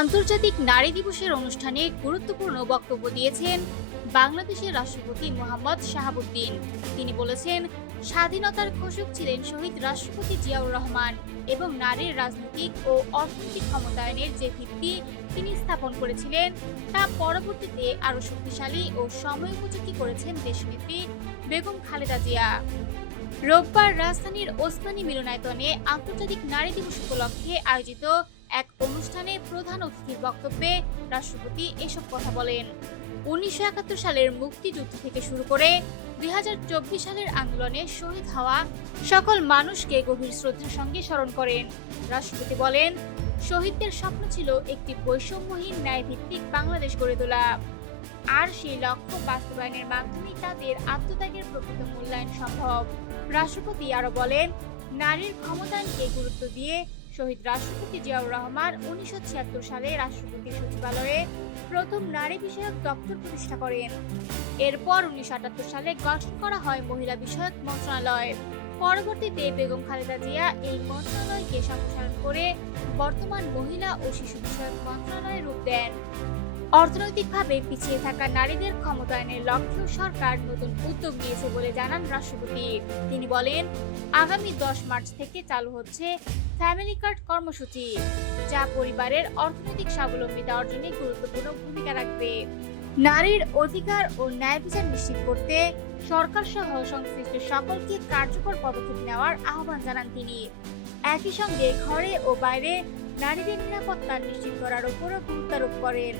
আন্তর্জাতিক নারী দিবসের অনুষ্ঠানে গুরুত্বপূর্ণ বক্তব্য দিয়েছেন বাংলাদেশের রাষ্ট্রপতি মোহাম্মদ শাহাবুদ্দিন। তিনি বলেছেন, স্বাধীনতার ঘোষক ছিলেন শহীদ রাষ্ট্রপতি জিয়াউর রহমান এবং নারীর রাজনৈতিক ও অর্থনৈতিক ক্ষমতায়নের যে ভিত্তি তিনি স্থাপন করেছিলেন তা পরবর্তীতে আরও শক্তিশালী ও সময়োপযোগী করেছেন দেশনেত্রী বেগম খালেদা জিয়া। রোববার রাজধানীর ওসমানী মিলনায়তনে আন্তর্জাতিক নারী দিবস উপলক্ষে আয়োজিত এক অনুষ্ঠানে প্রধান অতিথির বক্তব্যে রাষ্ট্রপতি এসব কথা বলেন। ১৯৭১ সালের মুক্তিযুদ্ধ থেকে শুরু করে ২০২৪ সালের আন্দোলনে শহীদ হওয়া সকল মানুষকে গভীর শ্রদ্ধার সঙ্গে স্মরণ করেন। রাষ্ট্রপতি বলেন, শহীদদের স্বপ্ন ছিল একটি বৈষম্যহীন ন্যায়ভিত্তিক বাংলাদেশ গড়ে তোলা, আর সেই লক্ষ্য বাস্তবায়নের মাধ্যমে তাদের আত্মত্যাগের প্রকৃত মূল্যায়ন সম্ভব। রাষ্ট্রপতি আরো বলেন, নারীর ক্ষমতায়নকে গুরুত্ব দিয়ে শহীদ রাষ্ট্রপতি জিয়াউর রহমান ১৯৭৬ সালে রাষ্ট্রপতি সচিবালয়ে প্রথম নারী বিষয়ক দপ্তর প্রতিষ্ঠা করেন। এরপর ১৯৭৮ সালে গঠন করা হয় মহিলা বিষয়ক মন্ত্রণালয়। পরবর্তীতে বেগম খালেদা জিয়া এই মন্ত্রণালয়কে সম্প্রসারণ করে বর্তমান মহিলা ও শিশু বিষয়ক মন্ত্রণালয়ে রূপ দেন। অর্থনৈতিকভাবে পিছিয়ে থাকা নারীদের ক্ষমতায়নের লক্ষ্যেও সরকার নতুন উদ্যোগ নিয়েছে বলে জানান রাষ্ট্রপতি। তিনি বলেন, আগামী ১০ মার্চ থেকে চালু হচ্ছে ফ্যামিলি কার্ড কর্মসূচি, যা পরিবারের অর্থনৈতিক স্বাবলম্বিতা অর্জনে গুরুত্বপূর্ণ ভূমিকা রাখবে। নারীর অধিকার ও ন্যায় বিচার নিশ্চিত করতে সরকার সহ সংশ্লিষ্ট সকলকে কার্যকর পদক্ষেপ নেওয়ার আহ্বান জানান তিনি। একই সঙ্গে ঘরে ও বাইরে নারীদের নিরাপত্তা নিশ্চিত করার উপরও গুরুত্বারোপ করেন।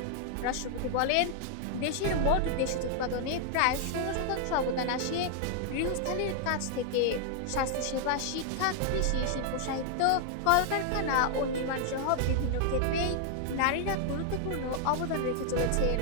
রাষ্ট্রপতি বলেন, দেশের মোট দেশজ উৎপাদনে প্রায় ১৬% অবদান আসে গৃহস্থালির কাছ থেকে। স্বাস্থ্যসেবা, শিক্ষা, কৃষি, শিল্প, সাহিত্য, কলকারখানা ও নির্মাণ সহ বিভিন্ন ক্ষেত্রেই নারীরা গুরুত্বপূর্ণ অবদান রেখে চলেছেন।